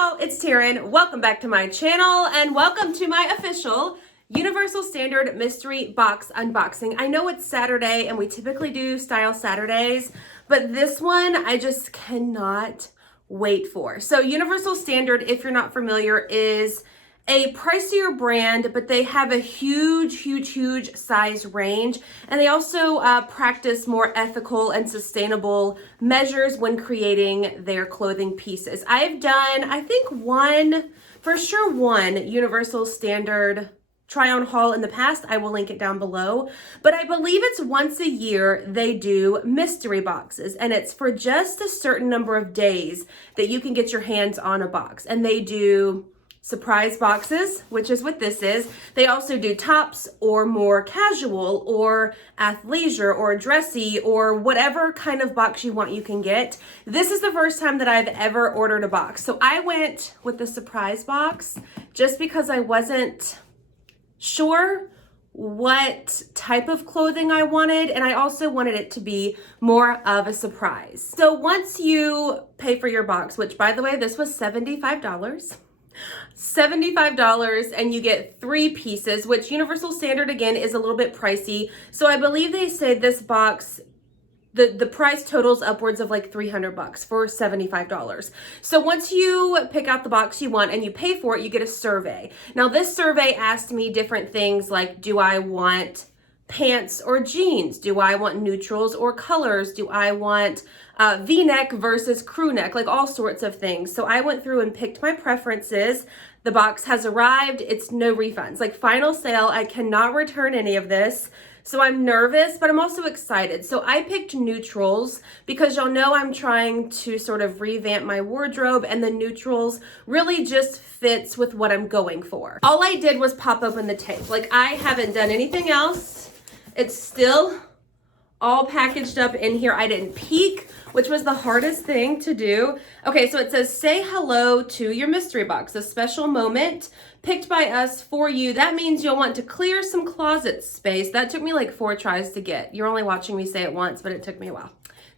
y'all, it's Taren. Welcome back to my channel and welcome to my official Universal Standard Mystery Box unboxing. I know it's Saturday and we typically do Style Saturdays, but this one I just cannot wait for. So Universal Standard, if you're not familiar, is a pricier brand, but they have a huge size range. And they also practice more ethical and sustainable measures when creating their clothing pieces. I've done, I think one Universal Standard try-on haul in the past. I will link it down below. But I believe it's once a year they do mystery boxes. And it's for just a certain number of days that you can get your hands on a box. And they do surprise boxes, which is what this is. They also do tops or more casual or athleisure or dressy or whatever kind of box you want you can get. This is the first time that I've ever ordered a box. So I went with the surprise box just because I wasn't sure what type of clothing I wanted, and I also wanted it to be more of a surprise. So once you pay for your box, which by the way, this was $75, and you get 3 pieces, which Universal Standard again is a little bit pricey. So I believe they say this box, the price totals upwards of like $300 for $75. So once you pick out the box you want and you pay for it, you get a survey. Now this survey asked me different things like, do I want pants or jeans? Do I want neutrals or colors? Do I want V-neck versus crew neck? Like all sorts of things. So I went through and picked my preferences. The box has arrived. It's no refunds. Like final sale, I cannot return any of this. So I'm nervous, but I'm also excited. So I picked neutrals because y'all know I'm trying to sort of revamp my wardrobe, and the neutrals really just fits with what I'm going for. All I did was pop open the tape. Like I haven't done anything else. It's still all packaged up in here. I didn't peek, which was the hardest thing to do. Okay, so it says, say hello to your mystery box, a special moment picked by us for you. That means you'll want to clear some closet space. That took me like 4 tries to get. You're only watching me say it once, but it took me a while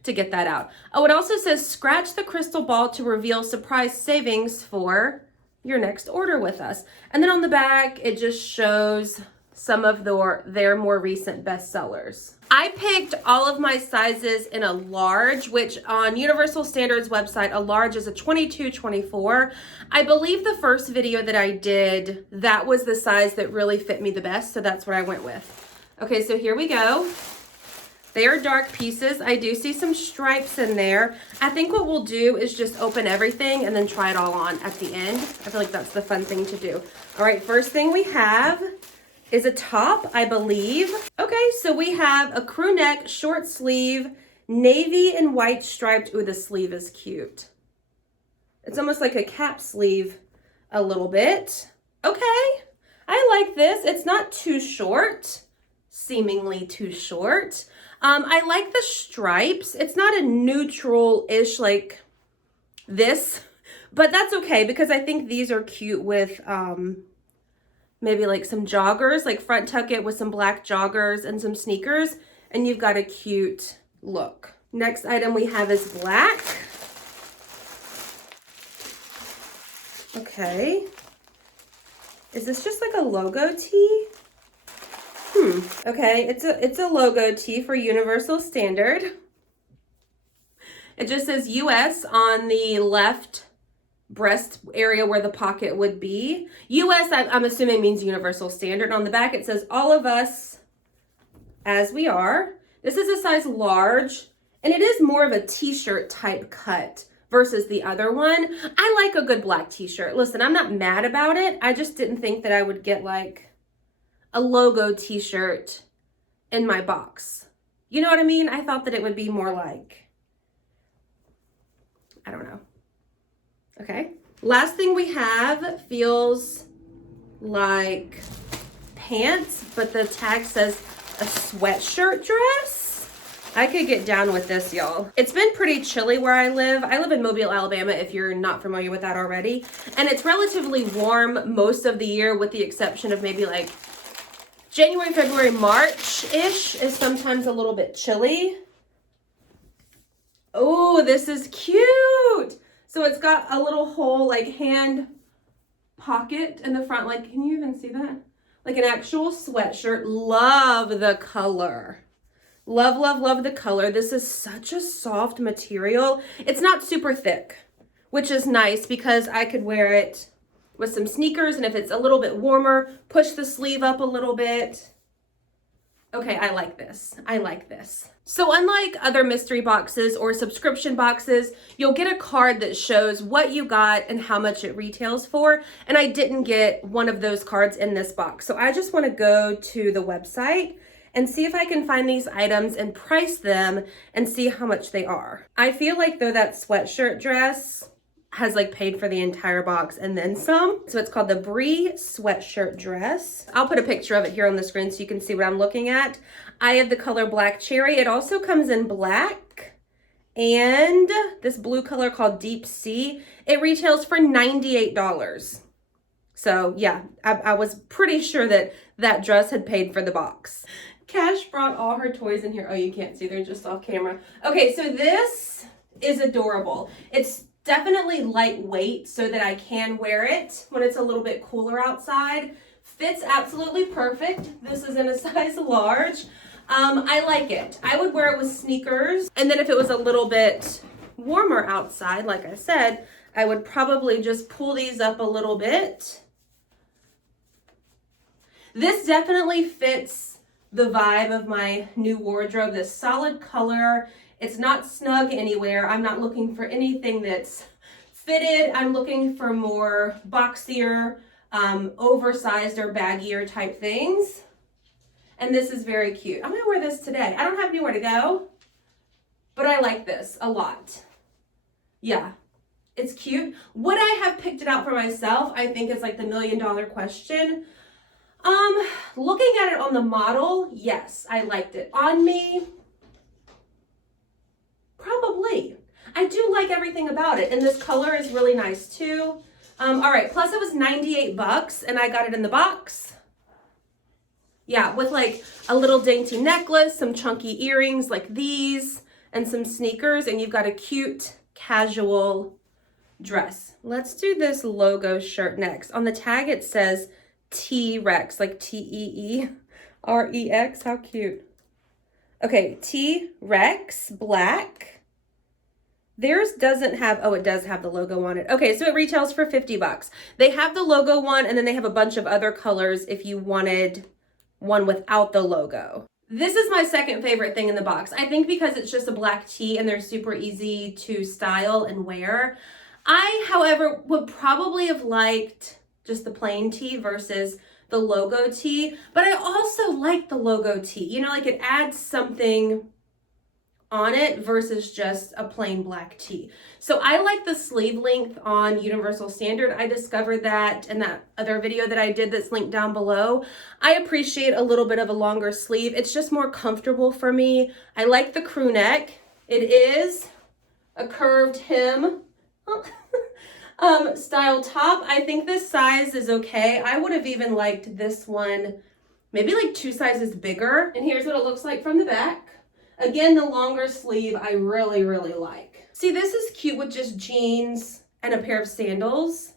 to get that out. Oh, it also says, scratch the crystal ball to reveal surprise savings for your next order with us. And then on the back, it just shows some of their more recent bestsellers. I picked all of my sizes in a large, which on Universal Standard's website, a large is a 22-24. I believe the first video that I did, that was the size that really fit me the best, so that's what I went with. Okay, so here we go. They are dark pieces. I do see some stripes in there. I think what we'll do is just open everything and then try it all on at the end. I feel like that's the fun thing to do. All right, first thing we have is a top, I believe. Okay, so we have a crew neck, short sleeve, navy and white striped. Ooh, the sleeve is cute. It's almost like a cap sleeve a little bit. Okay, I like this. It's not too short, seemingly too short. I like the stripes. It's not a neutral-ish like this, but that's okay because I think these are cute with maybe like some joggers, like front tuck it with some black joggers and some sneakers, and you've got a cute look. Next item we have is black. Okay. Is this just like a logo tee? Okay, it's a logo tee for Universal Standard. It just says US on the left breast area where the pocket would be. US, I'm assuming means Universal Standard. On the back, it says all of us as we are. This is a size large, and it is more of a t-shirt type cut versus the other one. I like a good black t-shirt. Listen, I'm not mad about it. I just didn't think that I would get like a logo t-shirt in my box. You know what I mean? I thought that it would be more like, I don't know. Okay, last thing we have feels like pants, but the tag says a sweatshirt dress. I could get down with this, y'all. It's been pretty chilly where I live. I live in Mobile, Alabama, if you're not familiar with that already. And it's relatively warm most of the year with the exception of maybe like January, February, March-ish is sometimes a little bit chilly. Oh, this is cute. So it's got a little hole, like hand pocket in the front. Like, can you even see that? Like an actual sweatshirt. Love the color. Love, love, love the color. This is such a soft material. It's not super thick, which is nice because I could wear it with some sneakers, and if it's a little bit warmer, push the sleeve up a little bit. Okay, I like this. I like this. So unlike other mystery boxes or subscription boxes, you'll get a card that shows what you got and how much it retails for. And I didn't get one of those cards in this box. So I just want to go to the website and see if I can find these items and price them and see how much they are. I feel like though that sweatshirt dress has like paid for the entire box and then some. So it's called the Brie sweatshirt dress. I'll put a picture of it here on the screen so you can see what I'm looking at. I have the color black cherry. It also comes in black and this blue color called Deep Sea. It retails for $98. So yeah, I was pretty sure that that dress had paid for the box. Cash brought all her toys in here. Oh, you can't see, they're just off camera. Okay, so this is adorable. It's definitely lightweight so that I can wear it when it's a little bit cooler outside. Fits absolutely perfect. This is in a size large. I like it. I would wear it with sneakers. And then if it was a little bit warmer outside, like I said, I would probably just pull these up a little bit. This definitely fits the vibe of my new wardrobe. This solid color. It's not snug anywhere. I'm not looking for anything that's fitted. I'm looking for more boxier, oversized or baggier type things. And this is very cute. I'm gonna wear this today. I don't have anywhere to go, but I like this a lot. Yeah, it's cute. Would I have picked it out for myself? I think it's like the $1 million question. Looking at it on the model, yes, I liked it. On me, probably. I do like everything about it, and this color is really nice too. All right, plus it was 98 bucks, and I got it in the box. Yeah, with like a little dainty necklace, some chunky earrings like these, and some sneakers, and you've got a cute casual dress. Let's do this logo shirt next. On the tag it says T-Rex, like T-E-E-R-E-X. How cute. Okay, T-Rex, black. Theirs doesn't have, oh, it does have the logo on it. Okay, so it retails for 50 bucks. They have the logo one, and then they have a bunch of other colors if you wanted one without the logo. This is my second favorite thing in the box. I think because it's just a black tee and they're super easy to style and wear. I, however, would probably have liked just the plain tee versus the logo tee, but I also like the logo tee. You know, like it adds something on it versus just a plain black tee. So I like the sleeve length on Universal Standard. I discovered that in that other video that I did that's linked down below. I appreciate a little bit of a longer sleeve. It's just more comfortable for me. I like the crew neck. It is a curved hem style top. I think this size is okay. I would have even liked this one maybe like 2 sizes bigger. And here's what it looks like from the back. Again, the longer sleeve I really, really like. See, this is cute with just jeans and a pair of sandals.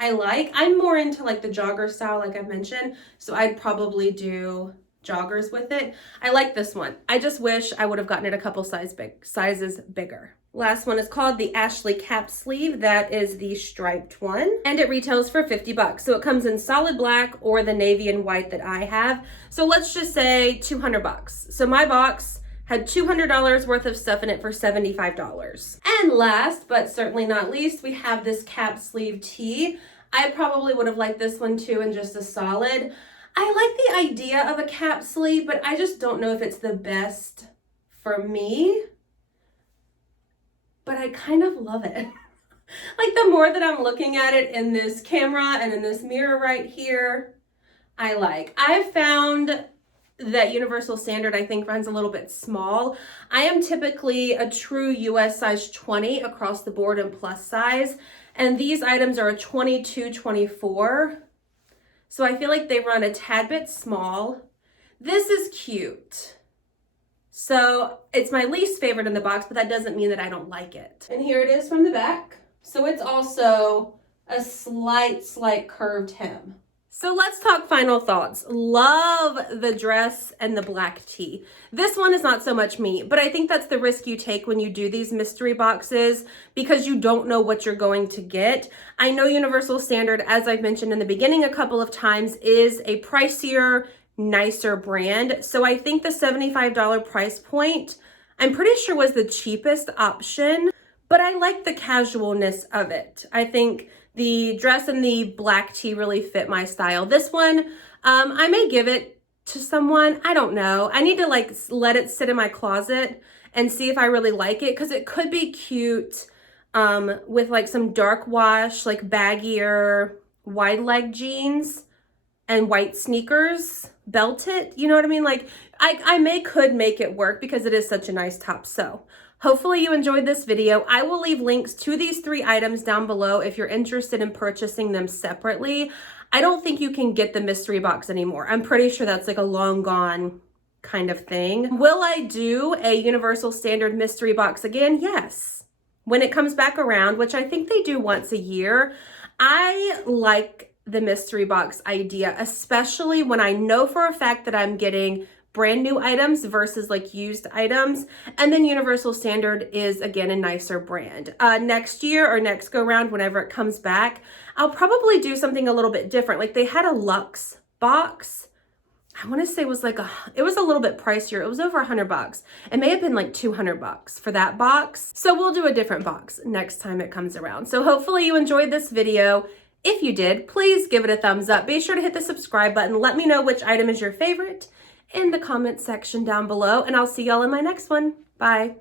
I'm more into like the jogger style, like I've mentioned, so I'd probably do joggers with it. I like this one. I just wish I would have gotten it a couple sizes bigger. Last one is called the Ashley cap sleeve. That is the striped one, and it retails for 50 bucks. So it comes in solid black or the navy and white that I have. So let's just say 200 bucks. So my box had $200 worth of stuff in it for $75. And last, but certainly not least, we have this cap sleeve tee. I probably would have liked this one too in just a solid. I like the idea of a cap sleeve, but I just don't know if it's the best for me. But I kind of love it. Like the more that I'm looking at it in this camera and in this mirror right here, I found that Universal Standard, I think, runs a little bit small. I am typically a true US size 20 across the board and plus size, and these items are a 22, 24. So I feel like they run a tad bit small. This is cute. So it's my least favorite in the box, but that doesn't mean that I don't like it. And here it is from the back. So it's also a slight curved hem. So let's talk final thoughts. Love the dress and the black tee. This one is not so much me, but I think that's the risk you take when you do these mystery boxes because you don't know what you're going to get. I know Universal Standard, as I've mentioned in the beginning a couple of times, is a pricier, nicer brand. So I think the $75 price point, I'm pretty sure was the cheapest option, but I like the casualness of it. I think the dress and the black tee really fit my style. This one, I may give it to someone. I don't know. I need to like let it sit in my closet and see if I really like it because it could be cute with like some dark wash, like baggier wide leg jeans and white sneakers, belted. You know what I mean? Like I could make it work because it is such a nice top. So hopefully you enjoyed this video. I will leave links to these 3 items down below if you're interested in purchasing them separately. I don't think you can get the mystery box anymore. I'm pretty sure that's like a long gone kind of thing. Will I do a Universal Standard mystery box again? Yes. When it comes back around, which I think they do once a year. I like the mystery box idea, especially when I know for a fact that I'm getting brand new items versus like used items. And then Universal Standard is again a nicer brand. Next year or next go round, whenever it comes back, I'll probably do something a little bit different. Like they had a luxe box. I want to say it was like it was a little bit pricier. It was over $100. It may have been like $200 for that box. So we'll do a different box next time it comes around. So hopefully you enjoyed this video. If you did, please give it a thumbs up. Be sure to hit the subscribe button. Let me know which item is your favorite in the comment section down below, and I'll see y'all in my next one. Bye.